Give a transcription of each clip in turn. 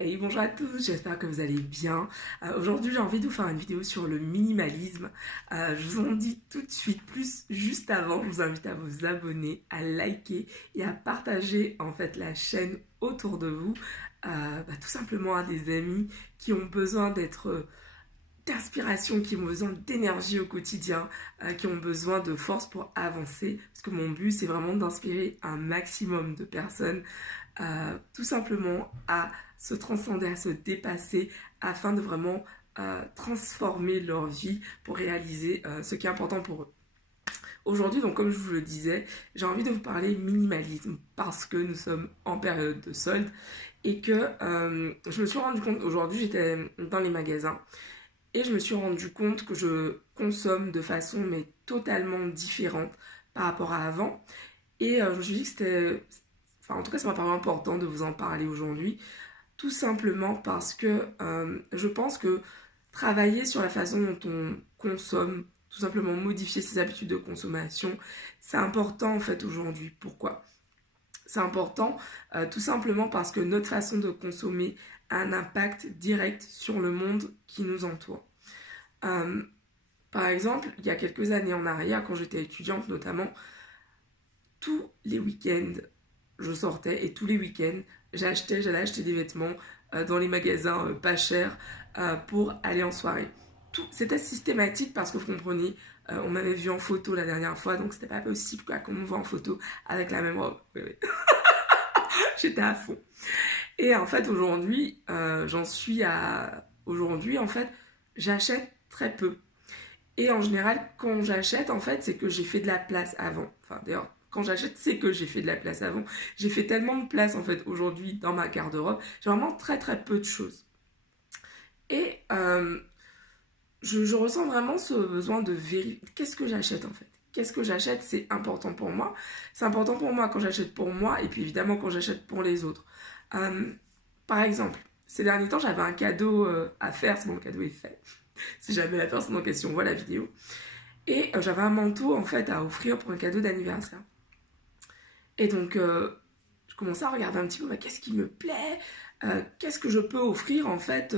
Et bonjour à tous, j'espère que vous allez bien. Aujourd'hui, j'ai envie de vous faire une vidéo sur le minimalisme. Je vous en dis tout de suite plus juste avant. Je vous invite à vous abonner, à liker et à partager en fait la chaîne autour de vous. Tout simplement à des amis qui ont besoin d'inspiration, qui ont besoin d'énergie au quotidien, qui ont besoin de force pour avancer. Parce que mon but, c'est vraiment d'inspirer un maximum de personnes tout simplement à se transcender, à se dépasser afin de vraiment transformer leur vie pour réaliser ce qui est important pour eux. Aujourd'hui, donc comme je vous le disais, j'ai envie de vous parler minimalisme parce que nous sommes en période de solde et que je me suis rendu compte, aujourd'hui j'étais dans les magasins et je me suis rendu compte que je consomme de façon mais totalement différente par rapport à avant. Et je me suis dit que c'était... Enfin, en tout cas, ça m'a paru important de vous en parler aujourd'hui. Tout simplement parce que je pense que travailler sur la façon dont on consomme, tout simplement modifier ses habitudes de consommation, c'est important en fait aujourd'hui. Pourquoi? C'est important tout simplement parce que notre façon de consommer a un impact direct sur le monde qui nous entoure. Euh, Par exemple, il y a quelques années en arrière, quand j'étais étudiante notamment, tous les week-ends, je sortais et tous les week-ends, j'allais acheter des vêtements dans les magasins pas chers pour aller en soirée. C'était systématique parce que vous comprenez, on m'avait vu en photo la dernière fois, donc c'était pas possible qu'on me voit en photo avec la même robe. Oui, oui. J'étais à fond. Et en fait, aujourd'hui, j'en suis à... Aujourd'hui, en fait, j'achète très peu. Et en général, quand j'achète, en fait, c'est que j'ai fait de la place avant. Enfin, d'ailleurs, quand j'achète, c'est que j'ai fait de la place avant. J'ai fait tellement de place, en fait, aujourd'hui, dans ma garde-robe. J'ai vraiment très, très peu de choses. Et je ressens vraiment ce besoin de vérifier. Qu'est-ce que j'achète, en fait? Qu'est-ce que j'achète? C'est important pour moi. C'est important pour moi quand j'achète pour moi et puis évidemment quand j'achète pour les autres. Euh, Par exemple, ces derniers temps, j'avais un cadeau à faire. C'est bon, le cadeau est fait. Si jamais la personne en question voit la vidéo. Et j'avais un manteau en fait à offrir pour un cadeau d'anniversaire. Et donc je commençais à regarder un petit peu, bah, qu'est-ce qui me plaît, qu'est-ce que je peux offrir en fait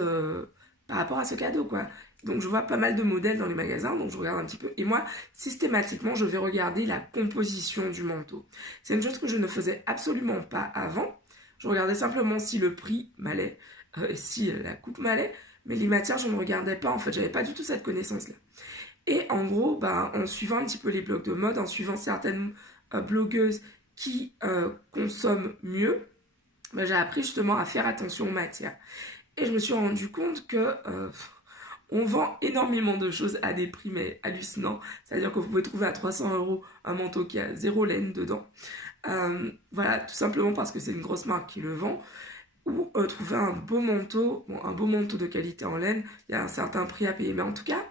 par rapport à ce cadeau quoi. Donc je vois pas mal de modèles dans les magasins, donc je regarde un petit peu. Et moi, systématiquement, je vais regarder la composition du manteau. C'est une chose que je ne faisais absolument pas avant. Je regardais simplement si le prix m'allait, si la coupe m'allait, mais les matières, je ne regardais pas en fait. J'avais pas du tout cette connaissance-là. Et en gros, en suivant un petit peu les blogs de mode, en suivant certaines blogueuses qui consomment mieux, j'ai appris justement à faire attention aux matières. Et je me suis rendu compte que on vend énormément de choses à des prix mais hallucinants. C'est-à-dire que vous pouvez trouver à 300 € un manteau qui a zéro laine dedans. Voilà, tout simplement parce que c'est une grosse marque qui le vend. Ou trouver un beau manteau, bon, un beau manteau de qualité en laine, il y a un certain prix à payer. Mais en tout cas,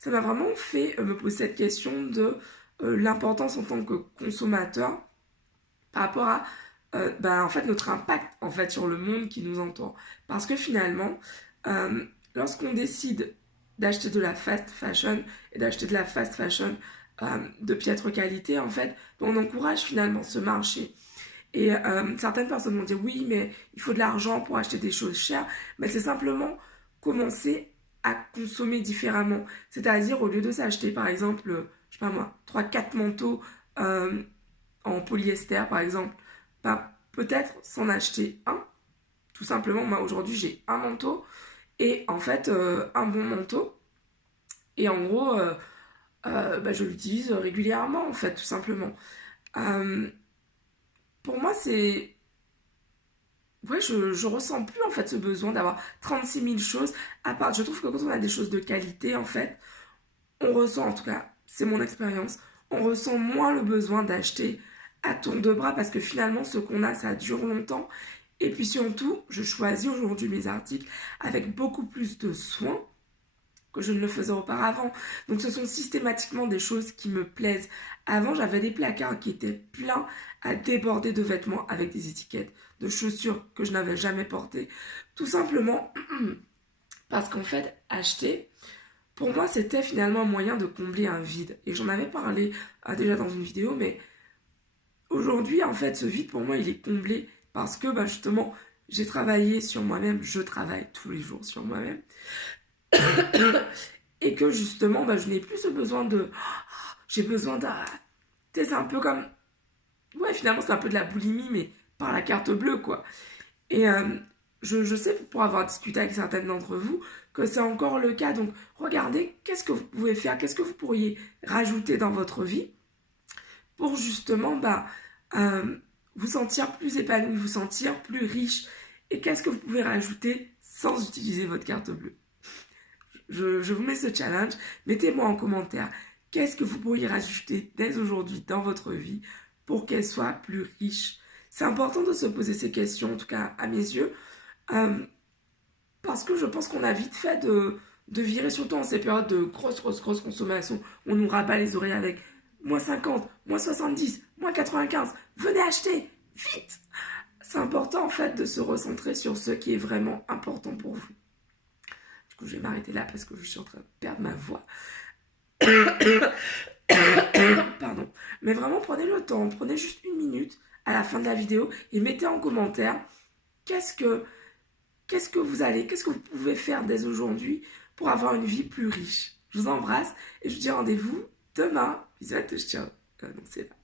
ça m'a vraiment fait me poser cette question de l'importance en tant que consommateur par rapport à en fait, notre impact en fait, sur le monde qui nous entoure. Parce que finalement, lorsqu'on décide d'acheter de la fast fashion et d'acheter de la fast fashion de piètre qualité, en fait, on encourage finalement ce marché. Et certaines personnes vont dire oui, mais il faut de l'argent pour acheter des choses chères. Mais c'est simplement commencer à consommer différemment. C'est-à-dire, au lieu de s'acheter, par exemple, je sais pas moi, trois quatre manteaux en polyester, par exemple, peut-être s'en acheter un. Tout simplement, moi aujourd'hui, j'ai un manteau et en fait, un bon manteau. Et en gros, je l'utilise régulièrement, en fait, tout simplement. Euh, pour moi, c'est ouais, je ressens plus en fait ce besoin d'avoir 36 000 choses. À part, je trouve que quand on a des choses de qualité, en fait, on ressent, en tout cas, c'est mon expérience, on ressent moins le besoin d'acheter à tour de bras parce que finalement, ce qu'on a, ça dure longtemps. Et puis surtout, je choisis aujourd'hui mes articles avec beaucoup plus de soin que je ne le faisais auparavant. Donc ce sont systématiquement des choses qui me plaisent. Avant, j'avais des placards qui étaient pleins à déborder de vêtements avec des étiquettes, de chaussures que je n'avais jamais portées. Tout simplement parce qu'en fait, acheter, pour moi, c'était finalement un moyen de combler un vide. Et j'en avais parlé déjà dans une vidéo, mais aujourd'hui, en fait, ce vide, pour moi, il est comblé parce que justement, j'ai travaillé sur moi-même, je travaille tous les jours sur moi-même. Et que justement, bah, je n'ai plus ce besoin de... j'ai besoin de... Tu sais, c'est un peu comme... Ouais, finalement, c'est un peu de la boulimie, mais par la carte bleue, quoi. Et je sais, pour avoir discuté avec certaines d'entre vous, que c'est encore le cas. Donc, regardez, qu'est-ce que vous pouvez faire, qu'est-ce que vous pourriez rajouter dans votre vie pour justement bah, vous sentir plus épanoui, vous sentir plus riche. Et qu'est-ce que vous pouvez rajouter sans utiliser votre carte bleue? Je vous mets ce challenge. Mettez-moi en commentaire qu'est-ce que vous pourriez rajouter dès aujourd'hui dans votre vie pour qu'elle soit plus riche. C'est important de se poser ces questions, en tout cas à mes yeux, parce que je pense qu'on a vite fait de virer, surtout en ces périodes de grosse consommation. On nous rabat les oreilles avec moins 50, moins 70, moins 95. Venez acheter, vite! C'est important en fait de se recentrer sur ce qui est vraiment important pour vous. Du coup, je vais m'arrêter là parce que je suis en train de perdre ma voix. Pardon. Mais vraiment, prenez le temps, prenez juste 1 minute à la fin de la vidéo et mettez en commentaire qu'est-ce que vous pouvez faire dès aujourd'hui pour avoir une vie plus riche. Je vous embrasse et je vous dis rendez-vous demain. Bisous à tous, ciao. Non, c'est là.